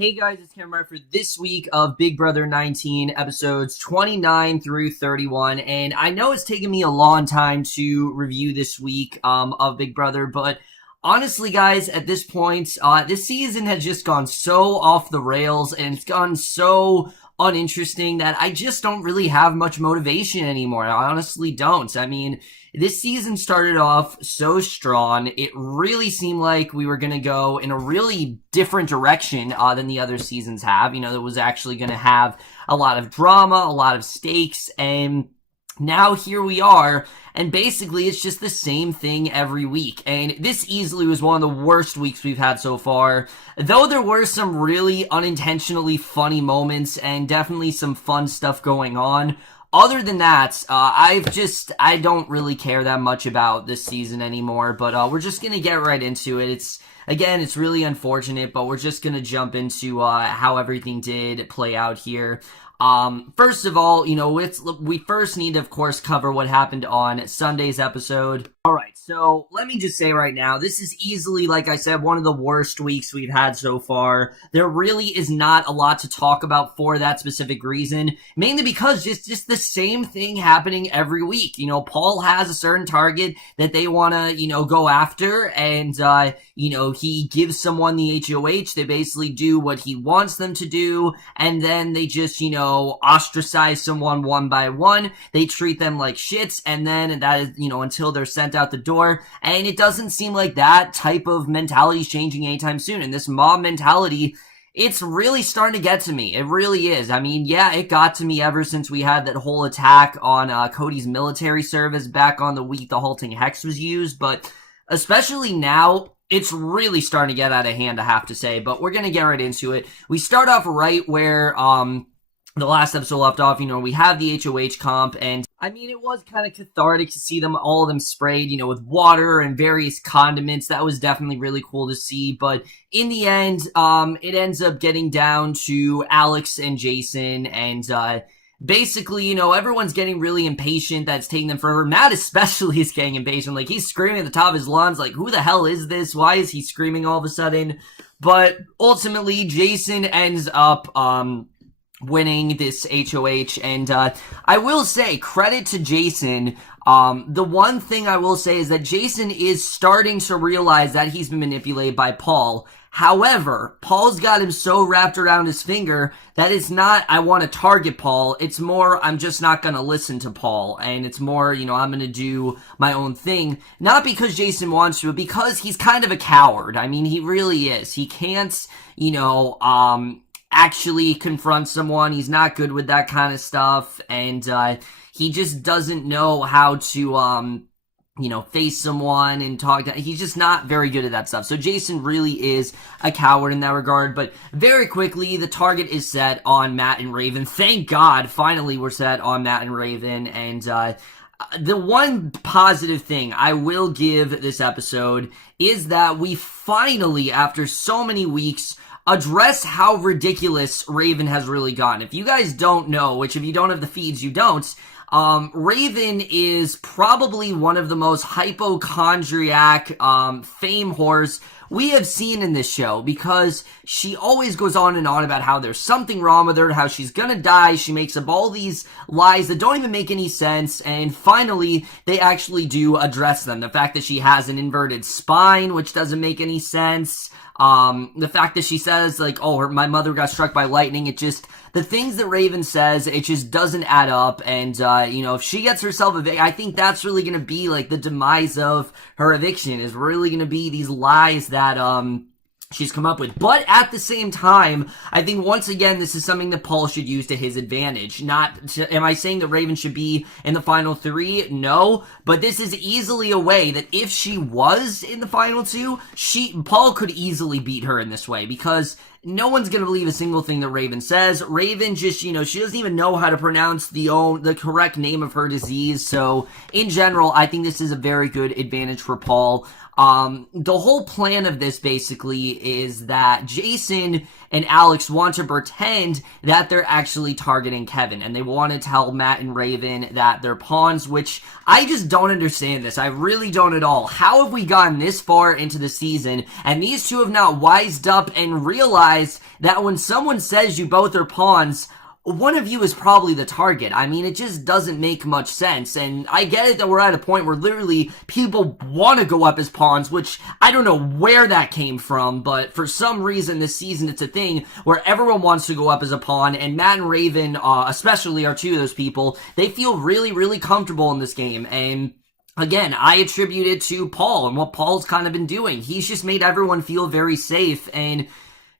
Hey guys, it's Cameron for this week of Big Brother 19, episodes 29 through 31. And I know it's taken me a long time to review this week of Big Brother, but honestly, guys, at this point, this season has just gone so off the rails and it's gone so uninteresting that I just don't really have much motivation anymore. I honestly don't. I mean, this season started off so strong. It really seemed like we were going to go in a really different direction than the other seasons have. You know, that was actually going to have a lot of drama, a lot of stakes, and now here we are, and basically it's just the same thing every week. And this easily was one of the worst weeks we've had so far. Though there were some really unintentionally funny moments and definitely some fun stuff going on, other than that, I don't really care that much about this season anymore, but we're just gonna get right into it. It's really unfortunate, but we're just gonna jump into how everything did play out here. First of all, you know, we first need to, of course, cover what happened on Sunday's episode. Alright, so let me just say right now, this is easily, like I said, one of the worst weeks we've had so far. There really is not a lot to talk about for that specific reason, mainly because just the same thing happening every week. You know, Paul has a certain target that they want to, you know, go after, and, you know, he gives someone the HOH, they basically do what he wants them to do, and then they just, you know, ostracize someone one by one. They treat them like shits, and then that is, you know, until they're sent out the door. And it doesn't seem like that type of mentality is changing anytime soon. And this mob mentality, it's really starting to get to me. It really is. I mean, yeah, it got to me ever since we had that whole attack on Cody's military service back on the week the halting hex was used, but especially now, it's really starting to get out of hand, I have to say. But we're gonna get right into it. We start off right where the last episode left off. You know, we have the HOH comp, and I mean, it was kind of cathartic to see them, all of them sprayed, you know, with water and various condiments. That was definitely really cool to see, but in the end, it ends up getting down to Alex and Jason, and, basically, you know, everyone's getting really impatient. That's taking them forever. Matt especially is getting impatient. Like, he's screaming at the top of his lungs, like, who the hell is this? Why is he screaming all of a sudden? But ultimately, Jason ends up, winning this HOH, and I will say, credit to Jason. The one thing I will say is that Jason is starting to realize that he's been manipulated by Paul. However, Paul's got him so wrapped around his finger that it's not, I want to target Paul, it's more, I'm just not going to listen to Paul, and it's more, you know, I'm going to do my own thing, not because Jason wants to, but because he's kind of a coward. I mean, he really is. He can't, you know, actually confront someone. He's not good with that kind of stuff, and he just doesn't know how to you know, face someone and talk to, he's just not very good at that stuff. So Jason really is a coward in that regard. But very quickly, the target is set on Matt and Raven. Thank God, finally we're set on Matt and Raven, and the one positive thing I will give this episode is that we finally, after so many weeks, address how ridiculous Raven has really gotten. If you guys don't know, which if you don't have the feeds, you don't, Raven is probably one of the most hypochondriac, fame whores we have seen in this show, because she always goes on and on about how there's something wrong with her, how she's gonna die. She makes up all these lies that don't even make any sense, and finally, they actually do address them. The fact that she has an inverted spine, which doesn't make any sense. The fact that she says, like, oh, my mother got struck by lightning, the things that Raven says, it just doesn't add up, and, you know, if she gets herself evicted, I think that's really gonna be, like, the demise of her eviction, is really gonna be these lies that, she's come up with. But at the same time, I think once again, this is something that Paul should use to his advantage. Am I saying that Raven should be in the final three? No, but this is easily a way that if she was in the final two, Paul could easily beat her in this way, because no one's gonna believe a single thing that Raven says. Raven just, you know, she doesn't even know how to pronounce the correct name of her disease. So, in general, I think this is a very good advantage for Paul. The whole plan of this basically is that Jason and Alex want to pretend that they're actually targeting Kevin, and they want to tell Matt and Raven that they're pawns, which I just don't understand this. I really don't at all. How have we gotten this far into the season, and these two have not wised up and realized that when someone says you both are pawns, one of you is probably the target. I mean, it just doesn't make much sense, and I get it that we're at a point where literally people want to go up as pawns, which I don't know where that came from, but for some reason this season it's a thing where everyone wants to go up as a pawn, and Matt and Raven, especially, are two of those people. They feel really, really comfortable in this game, and again, I attribute it to Paul and what Paul's kind of been doing. He's just made everyone feel very safe, and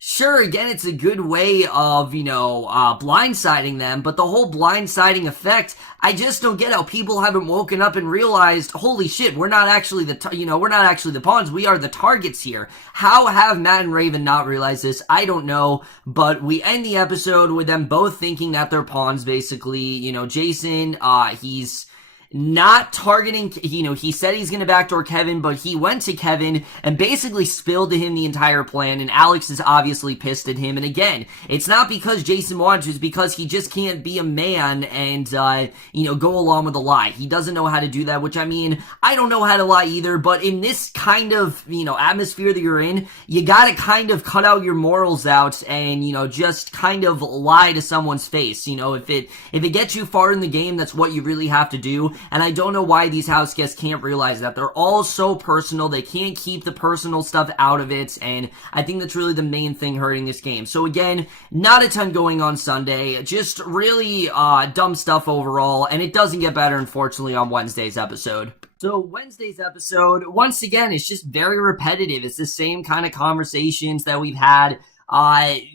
sure, again, it's a good way of, blindsiding them, but the whole blindsiding effect, I just don't get how people haven't woken up and realized, holy shit, we're not actually the pawns, we are the targets here. How have Matt and Raven not realized this? I don't know, but we end the episode with them both thinking that they're pawns, basically. Jason, he's not targeting, he said he's going to backdoor Kevin, but he went to Kevin and basically spilled to him the entire plan, and Alex is obviously pissed at him. And again, it's not because Jason wants to, it's because he just can't be a man and, go along with a lie. He doesn't know how to do that, which, I mean, I don't know how to lie either, but in this kind of, atmosphere that you're in, you gotta kind of cut out your morals out and, just kind of lie to someone's face. If it gets you far in the game, that's what you really have to do. And I don't know why these house guests can't realize that. They're all so personal. They can't keep the personal stuff out of it. And I think that's really the main thing hurting this game. So again, not a ton going on Sunday. Just really dumb stuff overall. And it doesn't get better, unfortunately, on Wednesday's episode. So Wednesday's episode, once again, it's just very repetitive. It's the same kind of conversations that we've had.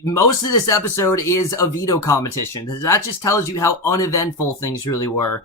Most of this episode is a veto competition. That just tells you how uneventful things really were.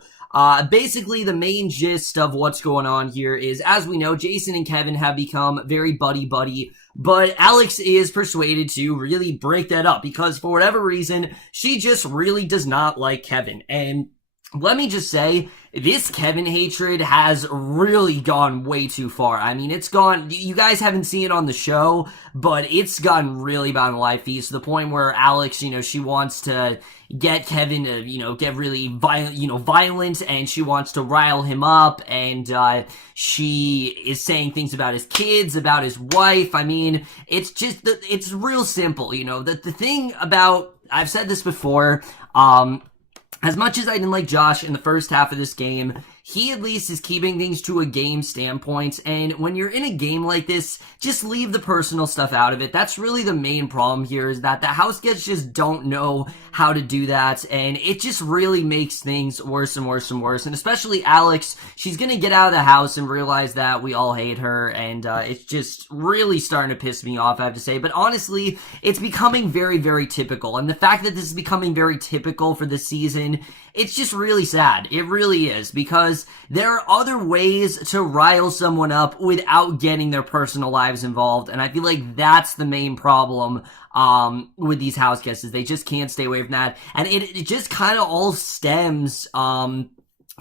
Basically, the main gist of what's going on here is, as we know, Jason and Kevin have become very buddy-buddy, but Alex is persuaded to really break that up because, for whatever reason, she just really does not like Kevin. And let me just say, this Kevin hatred has really gone way too far. I mean, it's gone, you guys haven't seen it on the show, but it's gotten really bad in live feeds to the point where Alex, she wants to get Kevin to, get really violent, and she wants to rile him up, and, she is saying things about his kids, about his wife. I mean, it's just, it's real simple, the thing about, I've said this before, as much as I didn't like Josh in the first half of this game, he at least is keeping things to a game standpoint, and when you're in a game like this, just leave the personal stuff out of it. That's really the main problem here, is that the house guests just don't know how to do that, and it just really makes things worse and worse and worse, and especially Alex, she's gonna get out of the house and realize that we all hate her, and it's just really starting to piss me off, I have to say. But honestly, it's becoming very, very typical, and the fact that this is becoming very typical for this season, it's just really sad. It really is, because there are other ways to rile someone up without getting their personal lives involved, and I feel like that's the main problem with these house guests, is they just can't stay away from that, and it just kind of all stems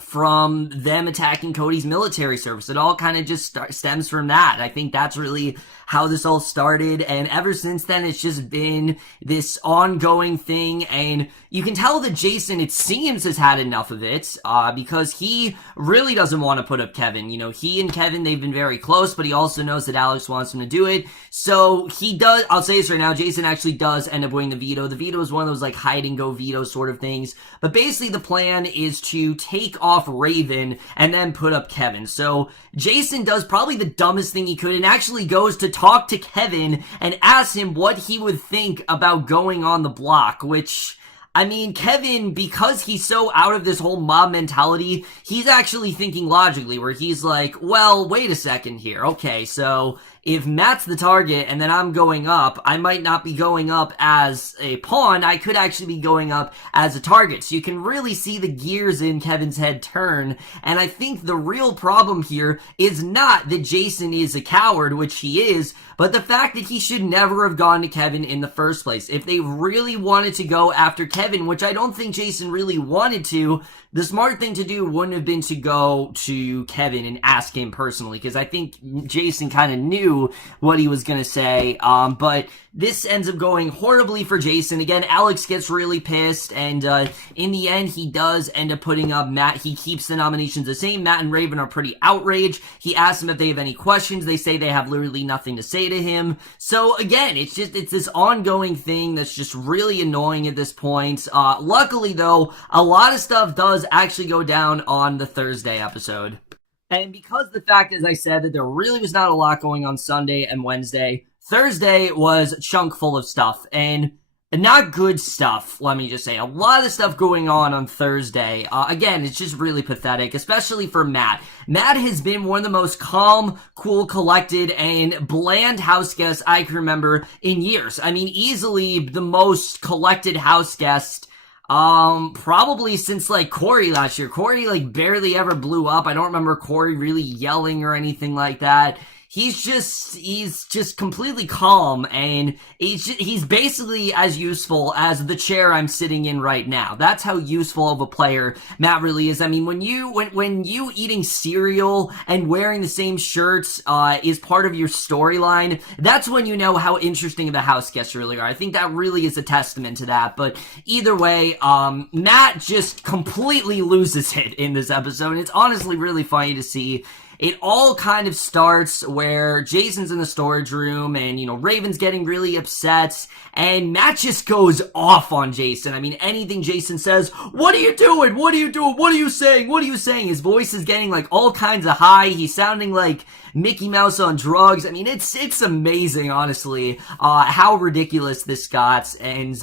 from them attacking Cody's military service. It all kind of just stems from that. I think that's really how this all started, and ever since then, it's just been this ongoing thing, and you can tell that Jason, it seems, has had enough of it, because he really doesn't want to put up Kevin. He and Kevin, they've been very close, but he also knows that Alex wants him to do it, so he does, I'll say this right now, Jason actually does end up winning the veto. The veto is one of those, like, hide-and-go veto sort of things, but basically the plan is to take off Raven and then put up Kevin. So Jason does probably the dumbest thing he could and actually goes to talk to Kevin and ask him what he would think about going on the block, which, I mean, Kevin, because he's so out of this whole mob mentality, he's actually thinking logically, where he's like, well, wait a second here. Okay, so if Matt's the target and then I'm going up, I might not be going up as a pawn. I could actually be going up as a target. So you can really see the gears in Kevin's head turn. And I think the real problem here is not that Jason is a coward, which he is, but the fact that he should never have gone to Kevin in the first place. If they really wanted to go after Kevin, which I don't think Jason really wanted to, the smart thing to do wouldn't have been to go to Kevin and ask him personally, because I think Jason kind of knew what he was going to say, but this ends up going horribly for Jason. Again, Alex gets really pissed, and in the end, he does end up putting up Matt. He keeps the nominations the same. Matt and Raven are pretty outraged. He asks them if they have any questions. They say they have literally nothing to say to him. So again, it's this ongoing thing that's just really annoying at this point. Luckily, though, a lot of stuff does actually go down on the Thursday episode. And because the fact, as I said, that there really was not a lot going on Sunday and Wednesday, Thursday was chunk full of stuff, and not good stuff, let me just say. A lot of stuff going on Thursday. Again, it's just really pathetic, especially for Matt. Matt has been one of the most calm, cool, collected, and bland house guests I can remember in years. I mean, easily the most collected house guest probably since, like, Corey last year. Corey, like, barely ever blew up. I don't remember Corey really yelling or anything like that. He's just completely calm, and he's basically as useful as the chair I'm sitting in right now. That's how useful of a player Matt really is. I mean, when you eating cereal and wearing the same shirts is part of your storyline, that's when you know how interesting of a house guest you really are. I think that really is a testament to that. But either way, Matt just completely loses it in this episode. It's honestly really funny to see. It all kind of starts where Jason's in the storage room and, Raven's getting really upset, and Matt just goes off on Jason. I mean, anything Jason says, "What are you doing? What are you doing? What are you saying? What are you saying?" His voice is getting, like, all kinds of high. He's sounding like Mickey Mouse on drugs. I mean, it's amazing, honestly, how ridiculous this got, and,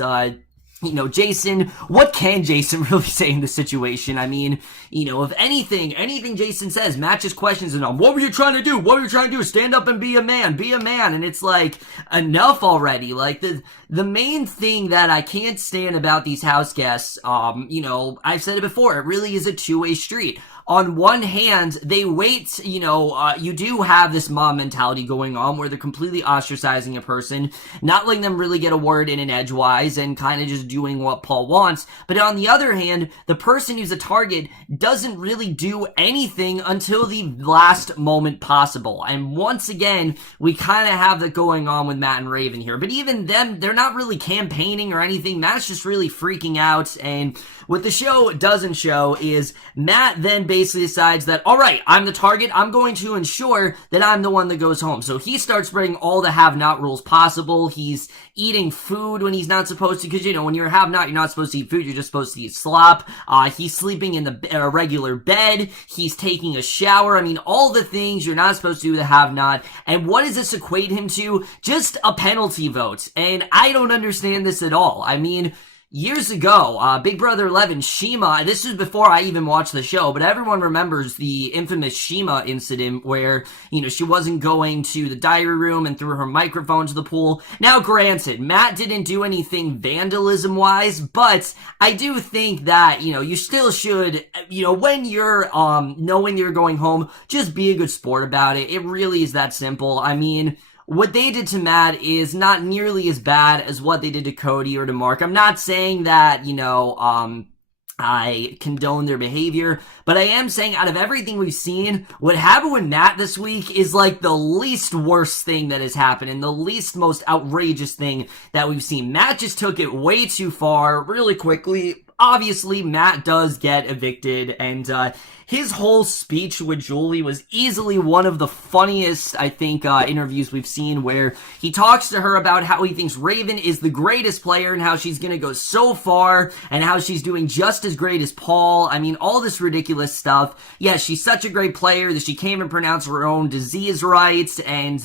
Jason, what can Jason really say in this situation? I mean, if anything Jason says, Matt just questions him on, what were you trying to do? What were you trying to do? Stand up and be a man. Be a man. And it's like, enough already. Like, the main thing that I can't stand about these house guests, I've said it before, it really is a two-way street. On one hand, they wait, you do have this mob mentality going on where they're completely ostracizing a person, not letting them really get a word in edgewise, and kind of just doing what Paul wants. But on the other hand, the person who's a target doesn't really do anything until the last moment possible. And once again, we kind of have that going on with Matt and Raven here. But even them, they're not really campaigning or anything. Matt's just really freaking out, and what the show doesn't show is Matt then basically decides that, all right, I'm the target. I'm going to ensure that I'm the one that goes home. So he starts spreading all the have-not rules possible. He's eating food when he's not supposed to, because, when you're a have-not, you're not supposed to eat food. You're just supposed to eat slop. He's sleeping in a regular bed. He's taking a shower. I mean, all the things you're not supposed to do with a have-not. And what does this equate him to? Just a penalty vote. And I don't understand this at all. I mean, years ago, Big Brother 11, Shima, this was before I even watched the show, but everyone remembers the infamous Shima incident where, she wasn't going to the diary room and threw her microphone to the pool. Now, granted, Matt didn't do anything vandalism-wise, but I do think that, you still should, when you're, knowing you're going home, just be a good sport about it. It really is that simple. I mean, what they did to Matt is not nearly as bad as what they did to Cody or to Mark. I'm not saying that, I condone their behavior, but I am saying out of everything we've seen, what happened with Matt this week is like the least worst thing that has happened and the least most outrageous thing that we've seen. Matt just took it way too far really quickly. Obviously, Matt does get evicted, and his whole speech with Julie was easily one of the funniest, I think, interviews we've seen, where he talks to her about how he thinks Raven is the greatest player and how she's gonna go so far and how she's doing just as great as Paul. I mean, all this ridiculous stuff. Yeah, she's such a great player that she can't even pronounce her own disease right, and,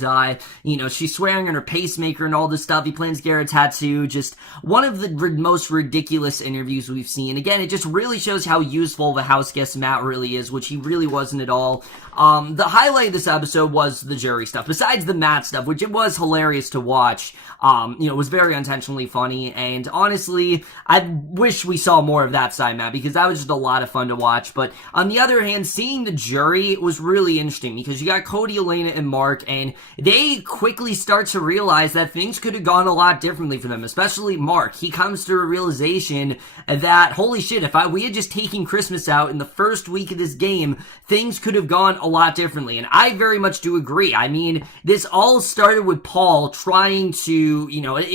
she's swearing on her pacemaker and all this stuff. He plans to get a tattoo. Just one of the most ridiculous interviews we've we've seen. Again, it just really shows how useful of a house guest Matt really is, which he really wasn't at all. The highlight of this episode was the jury stuff. Besides the Matt stuff, which it was hilarious to watch, it was very unintentionally funny, and honestly, I wish we saw more of that side, Matt, because that was just a lot of fun to watch. But on the other hand, seeing the jury was really interesting, because you got Cody, Elena, and Mark, and they quickly start to realize that things could have gone a lot differently for them, especially Mark. He comes to a realization that, holy shit, if we had just taken Christmas out in the first week of this game, things could have gone a lot differently, and I very much do agree. I mean, this all started with Paul trying to,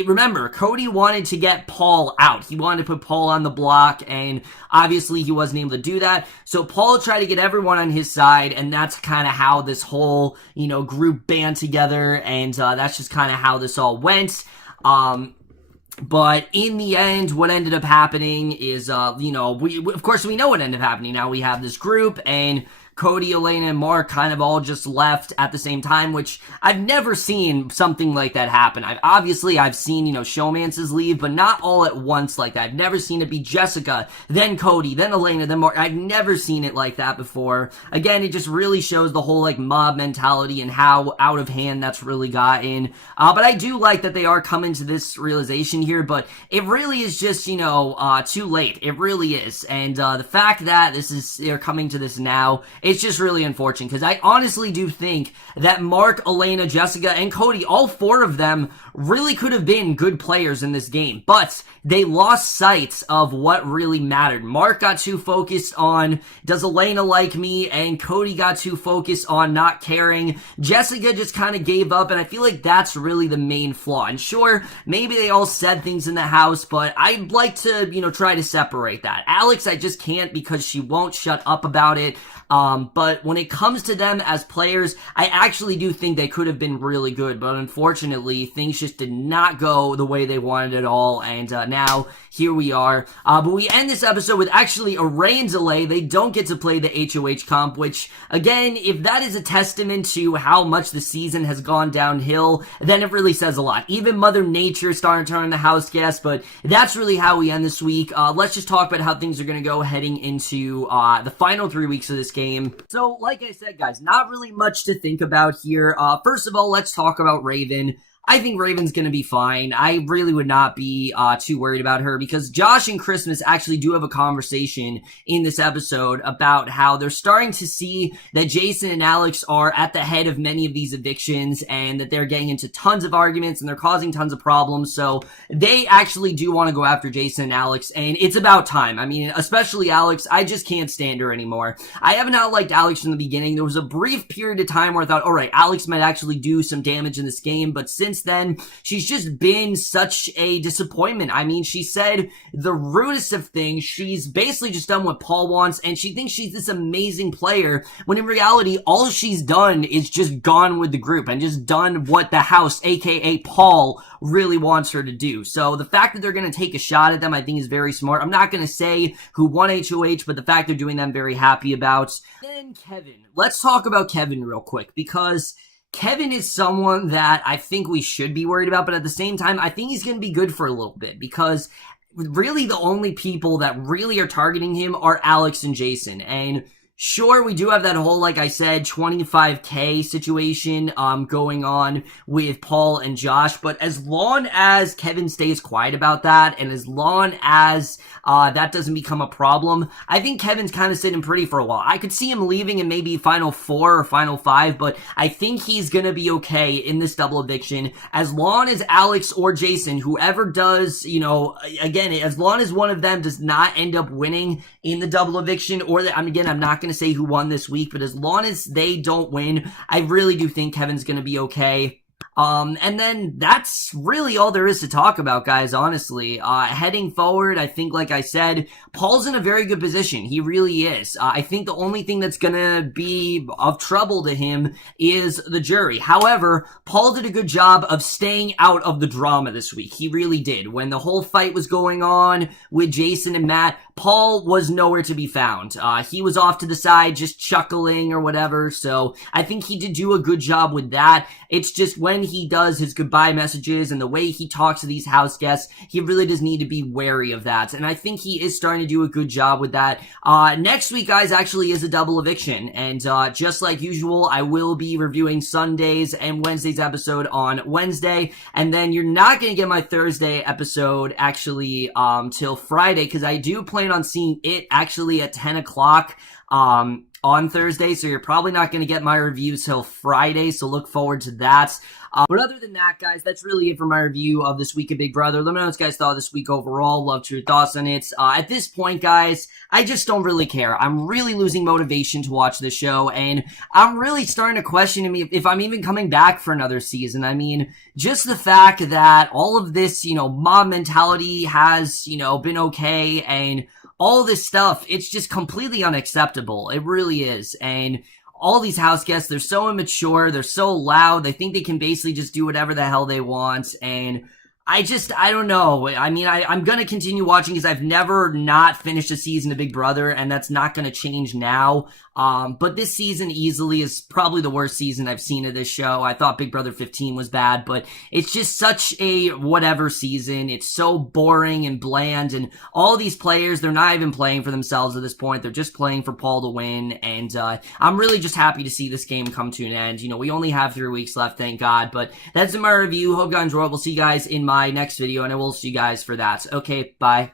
remember, Cody wanted to get Paul out. He wanted to put Paul on the block, and obviously he wasn't able to do that, so Paul tried to get everyone on his side, and that's kind of how this whole, group band together, and that's just kind of how this all went. But in the end, what ended up happening is, of course we know what ended up happening. Now we have this group, and Cody, Elena, and Mark kind of all just left at the same time, which I've never seen something like that happen. I've seen, showmances leave, but not all at once like that. I've never seen it be Jessica, then Cody, then Elena, then Mark. I've never seen it like that before. Again, it just really shows the whole, mob mentality and how out of hand that's really gotten. But I do like that they are coming to this realization here, but it really is just, too late. It really is. And the fact that they're coming to this now, it's just really unfortunate, because I honestly do think that Mark, Elena, Jessica, and Cody, all four of them, really could have been good players in this game, but they lost sight of what really mattered. Mark got too focused on, does Elena like me? And Cody got too focused on not caring. Jessica just kind of gave up, and I feel like that's really the main flaw. And sure, maybe they all said things in the house, but I'd like to, try to separate that. Alex, I just can't, because she won't shut up about it. But when it comes to them as players, I actually do think they could have been really good, but unfortunately, things just did not go the way they wanted at all, and now here we are. But we end this episode with actually a rain delay. They don't get to play the HOH comp, which, again, if that is a testament to how much the season has gone downhill, then it really says a lot. Even Mother Nature starting to turn the house guest, but that's really how we end this week. Let's just talk about how things are going to go heading into the final 3 weeks of this game. So, like I said, guys, not really much to think about here. First of all, let's talk about Raven. I think Raven's going to be fine. I really would not be too worried about her, because Josh and Christmas actually do have a conversation in this episode about how they're starting to see that Jason and Alex are at the head of many of these evictions, and that they're getting into tons of arguments and they're causing tons of problems. So they actually do want to go after Jason and Alex, and it's about time. I mean, especially Alex. I just can't stand her anymore. I have not liked Alex from the beginning. There was a brief period of time where I thought, all right, Alex might actually do some damage in this game, but since then, she's just been such a disappointment. I mean, she said the rudest of things. She's basically just done what Paul wants, and she thinks she's this amazing player, when in reality, all she's done is just gone with the group and just done what the house, aka Paul, really wants her to do. So the fact that they're going to take a shot at them, I think, is very smart. I'm not going to say who won HOH, but the fact they're doing that, I'm very happy about. Then Kevin. Let's talk about Kevin real quick, because Kevin is someone that I think we should be worried about, but at the same time, I think he's going to be good for a little bit, because really the only people that really are targeting him are Alex and Jason. And sure, we do have that whole, like I said, 25K situation going on with Paul and Josh, but as long as Kevin stays quiet about that, and as long as that doesn't become a problem, I think Kevin's kind of sitting pretty for a while. I could see him leaving in maybe Final 4 or Final 5, but I think he's gonna be okay in this double eviction, as long as Alex or Jason, whoever does, again, as long as one of them does not end up winning in the double eviction, or that, I'm not going to say who won this week, but as long as they don't win, I really do think Kevin's going to be okay. And then that's really all there is to talk about, guys, honestly. Heading forward, I think, like I said, Paul's in a very good position. He really is. I think the only thing that's gonna be of trouble to him is the jury. However, Paul did a good job of staying out of the drama this week. He really did. When the whole fight was going on with Jason and Matt, Paul was nowhere to be found. He was off to the side just chuckling or whatever, so I think he did do a good job with that. It's just when he does his goodbye messages and the way he talks to these house guests, he really does need to be wary of that. And I think he is starting to do a good job with that. Next week, guys, actually is a double eviction. And just like usual, I will be reviewing Sunday's and Wednesday's episode on Wednesday. And then you're not going to get my Thursday episode actually till Friday, because I do plan on seeing it actually at 10 o'clock on Thursday, so you're probably not going to get my review till Friday, so look forward to that. But other than that, guys, that's really it for my review of this week of Big Brother. Let me know what you guys thought this week overall. Love to your thoughts on it. At this point, guys, I just don't really care. I'm really losing motivation to watch this show, and I'm really starting to question if I'm even coming back for another season. I mean, just the fact that all of this, mob mentality has, been okay, and all this stuff, it's just completely unacceptable. It really is. And all these house guests, they're so immature, they're so loud, they think they can basically just do whatever the hell they want, and I don't know. I mean, I'm gonna continue watching because I've never not finished a season of Big Brother, and that's not gonna change now. But this season easily is probably the worst season I've seen of this show. I thought Big Brother 15 was bad, but it's just such a whatever season. It's so boring and bland, and all these players, they're not even playing for themselves at this point. They're just playing for Paul to win, and I'm really just happy to see this game come to an end. We only have 3 weeks left, thank God, but that's my review. Hope you guys enjoyed. We'll see you guys in my next video, and I will see you guys for that. Okay, bye.